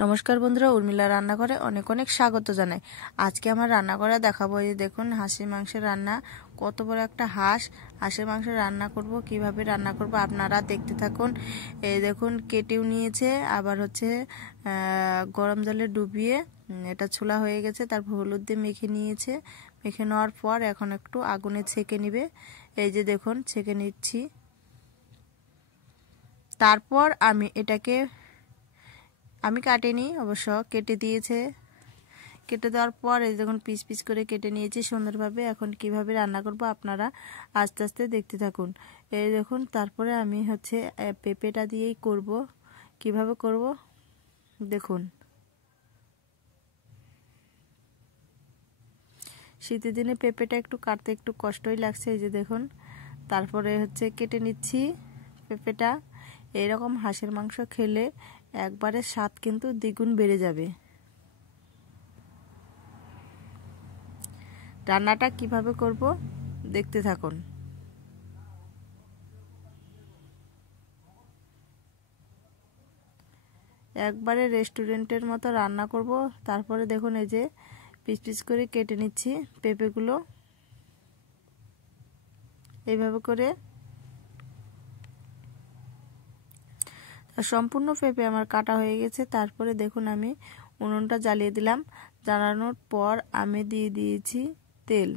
নমস্কার বন্ধুরা, উর্মিলা রান্নাঘরে অনেক অনেক স্বাগত জানাই। আজকে আমার রান্না করে দেখাবো। এই দেখুন, হাঁসের মাংসের রান্না। কত বড় একটা হাঁসের মাংস রান্না করব। কিভাবে রান্না করব আপনারা দেখতে থাকুন। এই দেখুন, কেটেও নিয়েছে, আবার হচ্ছে গরম জলে ডুবিয়ে এটা ছোলা হয়ে গেছে। তারপর হলুদ দিয়ে মেখে নিয়েছে। মেখে নেওয়ার পর এখন একটু আগুনে ছেঁকে নিবে। এই যে দেখুন, ছেঁকে নিচ্ছি। তারপর আমি কাটিনি, অবশ্য কেটে দিয়েছে। কেটে দেওয়ার পর এই দেখুন পিস পিস করে কেটে নিয়েছি সুন্দরভাবে। এখন কিভাবে রান্না করব আপনারা আস্তে আস্তে দেখতে থাকুন। এই দেখুন, তারপরে আমি হচ্ছে পেঁপেটা দিয়েই করব। কিভাবে করব দেখুন। শীতের দিনে পেঁপেটা একটু কাটতে একটু কষ্টই লাগছে। এই যে দেখুন, তারপরে হচ্ছে কেটে নিচ্ছি পেঁপেটা। এইরকম হাঁসের মাংস খেলে একবারে স্বাদ কিন্তু দ্বিগুণ বেড়ে যাবে। রান্নাটা কিভাবে করব দেখতে থাকুন। একবারে রেস্টুরেন্টের মতো রান্না করব। তারপরে দেখুন, এই যে পিস পিস করে কেটে নিচ্ছি পেঁপেগুলো এইভাবে করে। সম্পূর্ণ পেঁপে আমার কাটা হয়ে গেছে। তারপরে দেখুন, আমি উনুনটা জ্বালিয়ে দিলাম। জ্বালানোর পর আমি দিয়ে দিয়েছি তেল।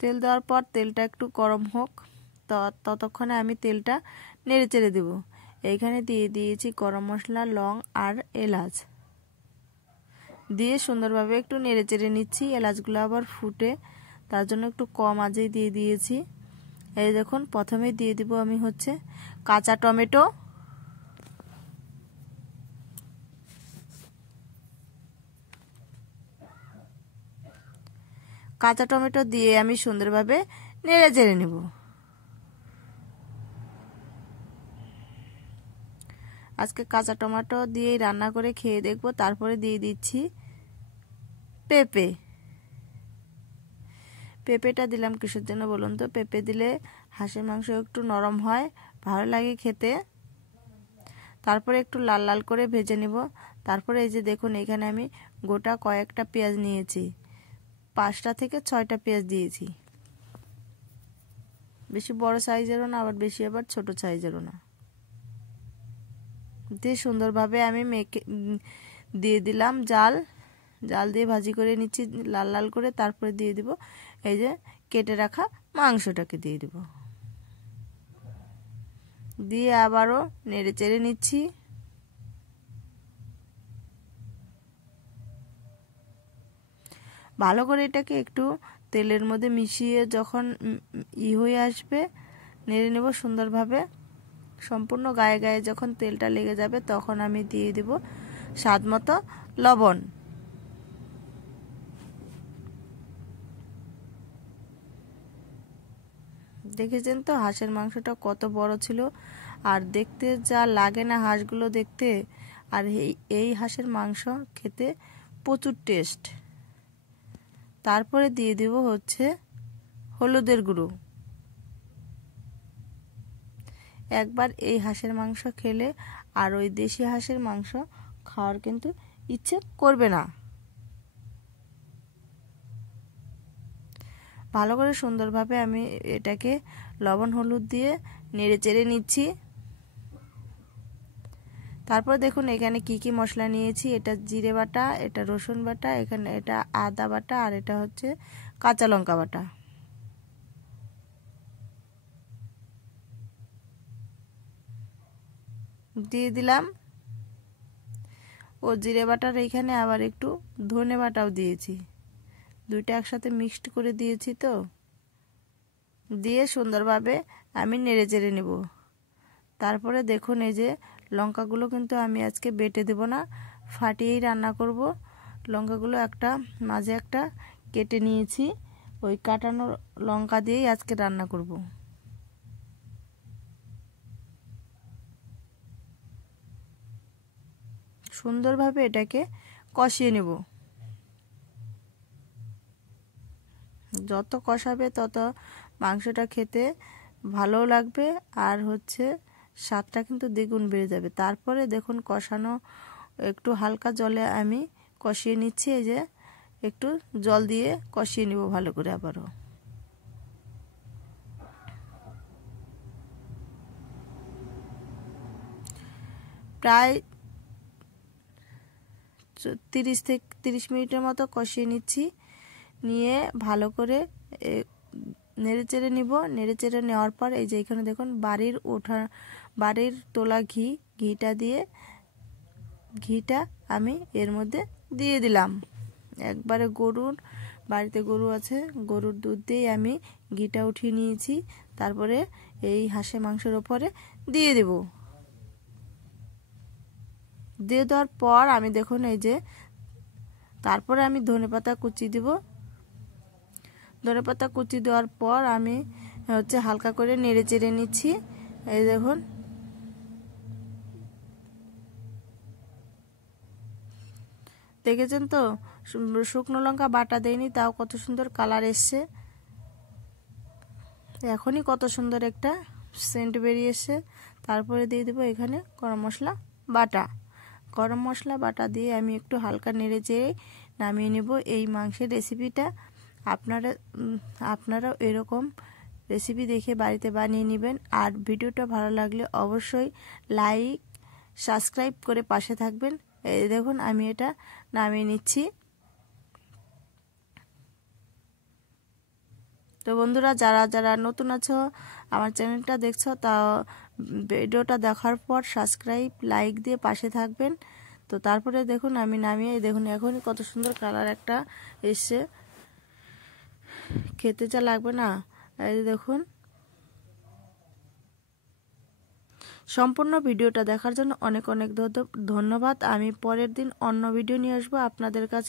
তেল দেওয়ার পর তেলটা একটু গরম হোক, ততক্ষণে আমি তেলটা নেড়ে চেড়ে দেবো। এইখানে দিয়ে দিয়েছি গরম মশলা, লং আর এলাচ দিয়ে সুন্দরভাবে একটু নেড়ে চেড়ে নিচ্ছি। এলাচগুলো আবার ফুটে, তার জন্য একটু কম আঁচেই দিয়ে দিয়েছি। এই দেখুন, প্রথমে দিয়ে দিব আমি হচ্ছে কাঁচা টমেটো। কাঁচা টমেটো দিয়ে আমি সুন্দরভাবে নেড়ে চেড়ে নেব। আজকে কাঁচা টমেটো দিয়েই রান্না করে খেয়ে দেখব। তারপরে দিয়ে দিচ্ছি পেঁপেটা দিলাম কিসের জন্য বলুন তো? পেঁপে দিলে হাঁসের মাংস একটু নরম হয়, ভালো লাগে খেতে। তারপরে একটু লাল লাল করে ভেজে নিব। তারপরে এই যে দেখুন, এখানে আমি গোটা কয়েকটা পেঁয়াজ নিয়েছি। 5টা থেকে 6টা পেঁয়াজ দিয়েছি। বেশি বড় সাইজেরও না, আবার বেশি ছোট সাইজেরও না। দিয়ে সুন্দরভাবে আমি দিয়ে দিলাম জাল দিয়ে ভাজি করে নিচ্ছি লাল লাল করে। তারপরে দিয়ে দিব এই যে কেটে রাখা মাংসটাকে দিয়ে দিব। দিয়ে আবারও নেড়ে চেড়ে নিচ্ছি। ভালো করে এটাকে একটু তেলের মধ্যে মিশিয়ে যখন হয়ে আসবে, নেড়ে নেব সুন্দরভাবে। সম্পূর্ণ গায়ে গায়ে যখন তেলটা লেগে যাবে, তখন আমি দিয়ে দেব স্বাদ মতো লবণ। দেখেছেন তো হাঁসের মাংসটা কত বড় ছিল, আর দেখতে যা লাগে না হাঁসগুলো দেখতে। আর এই হাঁসের মাংস খেতে প্রচুর টেস্ট। তারপরে দিয়ে দেব হচ্ছে হলুদের গুঁড়ো। একবার এই হাঁসের মাংস খেলে আর ওই দেশি হাঁসের মাংস খাওয়ার কিন্তু ইচ্ছে করবে না। ভালো করে সুন্দরভাবে আমি এটাকে লবণ হলুদ দিয়ে নেড়ে চেড়ে নিচ্ছি। তারপর দেখুন, এখানে কি কি মশলা নিয়েছি। এটা জিরে বাটা, এটা রসুন বাটা, এখানে এটা আদা বাটা, আর এটা হচ্ছে কাঁচা লঙ্কা বাটা। দিয়ে দিলাম। ও জিরে বাটার এইখানে আবার একটু ধনে বাটাও দিয়েছি। দুইটা একসাথে মিক্সড করে দিয়েছি তো। দিয়ে সুন্দরভাবে আমি নেড়ে চেড়ে নেব। তারপরে দেখুন, এই যে লঙ্কাগুলো কিন্তু আমি আজকে বেটে দেব না, ফাটিয়েই রান্না করব। লঙ্কাগুলো একটা মাঝে একটা কেটে নিয়েছি। ওই কাটানো লঙ্কা দিয়েই আজকে রান্না করব। সুন্দরভাবে এটাকে কষিয়ে নেব। যত কষাবে তত মাংসটা খেতে ভালোও লাগবে আর হচ্ছে স্বাদটা কিন্তু দ্বিগুণ বেড়ে যাবে। তারপরে দেখুন কষানো একটু হালকা জলে আমি কষিয়ে নিচ্ছি। এই যে একটু জল দিয়ে কষিয়ে নিব ভালো করে আবারও। প্রায় 30 মিনিটের মতো কষিয়ে নিচ্ছি। নিয়ে ভালো করে নেড়েচেড়ে নিব। নেড়েচেড়ে নেওয়ার পর এই যে এখানে দেখুন বাড়ির তোলা ঘিটা আমি এর মধ্যে দিয়ে দিলাম। একবারে বাড়িতে গরু আছে, গরুর দুধ দিয়ে আমি ঘিটা উঠিয়ে নিয়েছি। তারপরে এই হাঁসের মাংসের ওপরে দিয়ে দেব। দিয়ে দেওয়ার পর আমি দেখুন এই যে তারপরে আমি ধনেপাতা কুচি দিব। ধনেপাতা কুচি দেওয়ার পর আমি হচ্ছে হালকা করে নেড়ে চেড়ে নিচ্ছি। এই দেখুন দেখেছেন তো, শুকনো লঙ্কা বাটা দেয়নি, তাও কত সুন্দর কালার এসছে। এখনই কত সুন্দর একটা সেন্ট বেরিয়েছে। তারপরে দিয়ে দেবো এখানে গরম মশলা বাটা। গরম মশলা বাটা দিয়ে আমি একটু হালকা নেড়ে চেড়ে নামিয়ে নেব এই মাংসের রেসিপিটা। আপনারাও এরকম রেসিপি দেখে বাড়িতে বানিয়ে নেবেন। আর ভিডিওটা ভালো লাগলে অবশ্যই লাইক সাবস্ক্রাইব করে পাশে থাকবেন। এই দেখুন আমি এটা নামিয়ে নিচ্ছি। তো বন্ধুরা, যারা যারা নতুন আছো আমার চ্যানেলটা দেখছো, তা ভিডিওটা দেখার পর সাবস্ক্রাইব লাইক দিয়ে পাশে থাকবেন। তো তারপরে দেখুন আমি নামিয়ে দেখুন এখনই কত সুন্দর কালার একটা এসছে, খেতে যা লাগবে না। এই দেখুন, সম্পূর্ণ ভিডিওটা দেখার জন্য অনেক অনেক ধন্যবাদ। আমি পরের দিন অন্য ভিডিও নিয়ে আসবো আপনাদের কাছে।